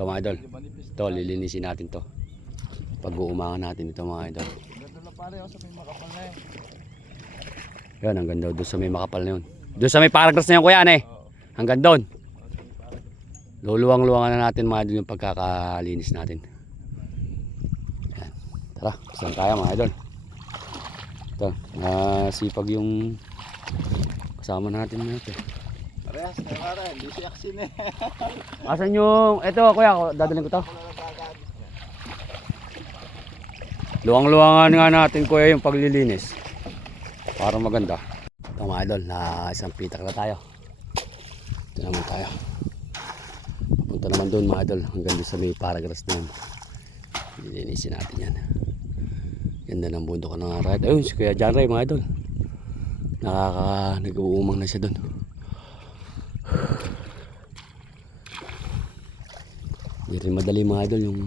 Ito mga idol. Ito, lilinisin natin to. Pag-uumangan natin ito mga idol. Ganda na pare, sa may makapal na eh. Yan, hanggang daw doon sa may makapal na yun. Doon sa may paragrass na yun kuya eh. Hanggang doon. Luluwang-luwangan na natin mga idol yung pagkakalinis natin. Yan. Tara, saan tayo mga idol. Ito, sipag yung kasama natin na ito. Parehas na pare, hindi si Aksin eh. Asan yung, ito kuya, dadalhin ko to. Luwang-luwangan nga natin kuya yung paglilinis. Para maganda. Ito mga idol, na isang pitak na tayo. Ito naman tayo. Punta naman doon mga idol, hanggang doon sa may paragrass na yun. Lilinisin natin yan. Ganda ng bundok ng right. Ayun, si Kuya John Ray mga idol. Nag-uumang na siya doon. Hindi rin madali mga idol yung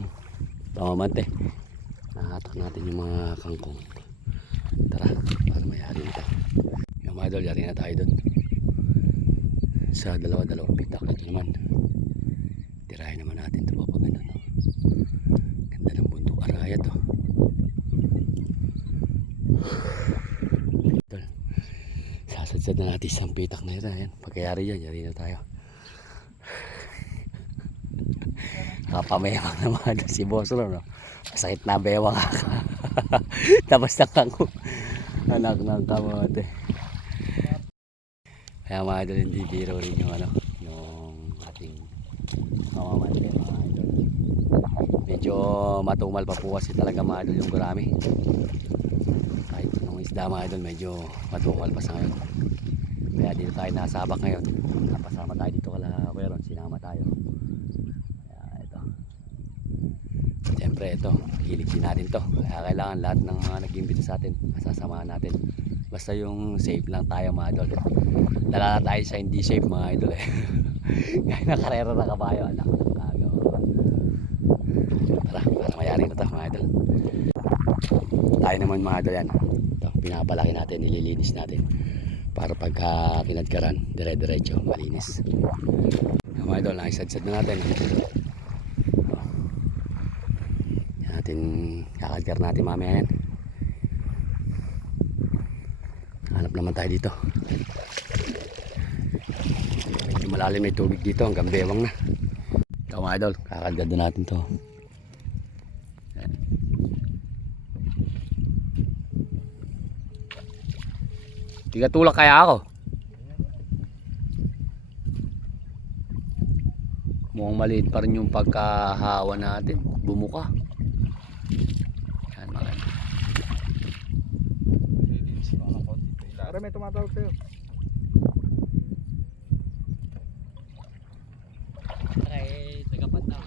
pamamante. Nakatak natin yung mga kangkong. Tara, para mayari nito. Yung mga idol, yari na tayo doon. Sa dalawa-dalawang pitak. Ito naman. Tirahin naman natin ito pa ganun. Ganda ng bundok araya to. Sasadsad na natin isang pitak na ito. Pagkayari yan, yari na tayo. Kapamayamang naman si Boss Ron, no? Masakit na bewang tapos na kang anak ng kamote. Kaya mga idol, hindi biro rin yung ano, yung ating mamamante mga idol. Medyo matumal pa po kasi talaga mga idol yung gurami. Kahit nung isda mga idol, medyo matumal pa sa ngayon. Kaya dito tayo nasabak ngayon. Napasama tayo dito kala Weron, sinama tayo. Siyempre ito, hilig din natin to. Kaya kailangan lahat ng mga nag-imbita sa atin, masasamahan natin. Basta yung safe lang tayo mga idol. Dala na tayo sa hindi safe mga idol eh. Gaya na karera na kabayo, anak ng kagaw. Tara, para mayari na ito mga idol. Tayo naman mga idol yan. Ito, pinapalaki natin, nililinis natin. Para pagka kinadkaran, dire-diretso, malinis. Mga idol, nakisadsad na natin. Kakadkar natin mamaya yan. Hanap naman tayo dito. Medyo malalim may tubig dito, hanggang bewang na. Ito mga idol, kakadkar na natin to. Tigatulak kaya ako. Mukhang maliit pa rin yung pagkahawa natin. Bumuka. Para may tumatawag sa'yo. Ay, tagapan na.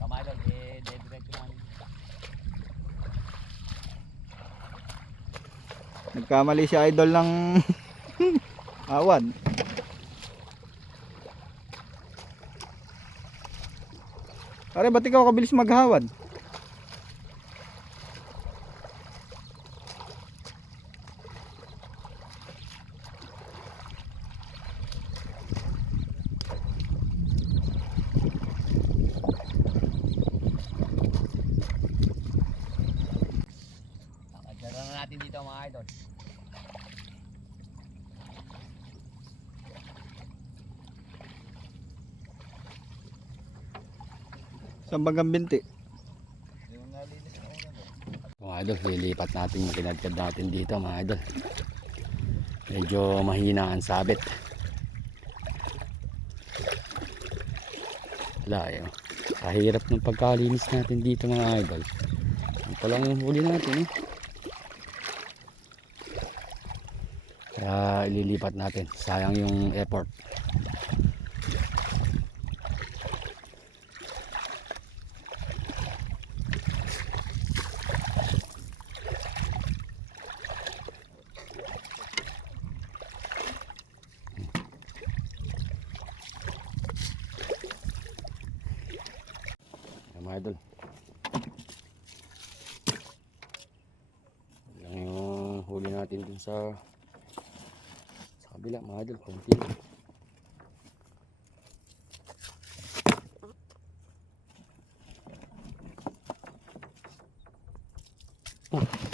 Kamadal, diretso naman. Nagkamali si idol ng awan. Pare, ba't ikaw kabilis maghawad? Nakadara na natin dito mga idol. Sambagang binti. Mga idol, lilipat natin yung kinadkad natin dito mga idol. Medyo mahina ang sabit. Wala yun. Kahirap ng pagkalinis natin dito mga idol. Ito lang yung huli natin eh. Kaya ililipat natin. Sayang yung effort. Mga idol, natin dun sa kabila mga idol. Kunti lang. Oh.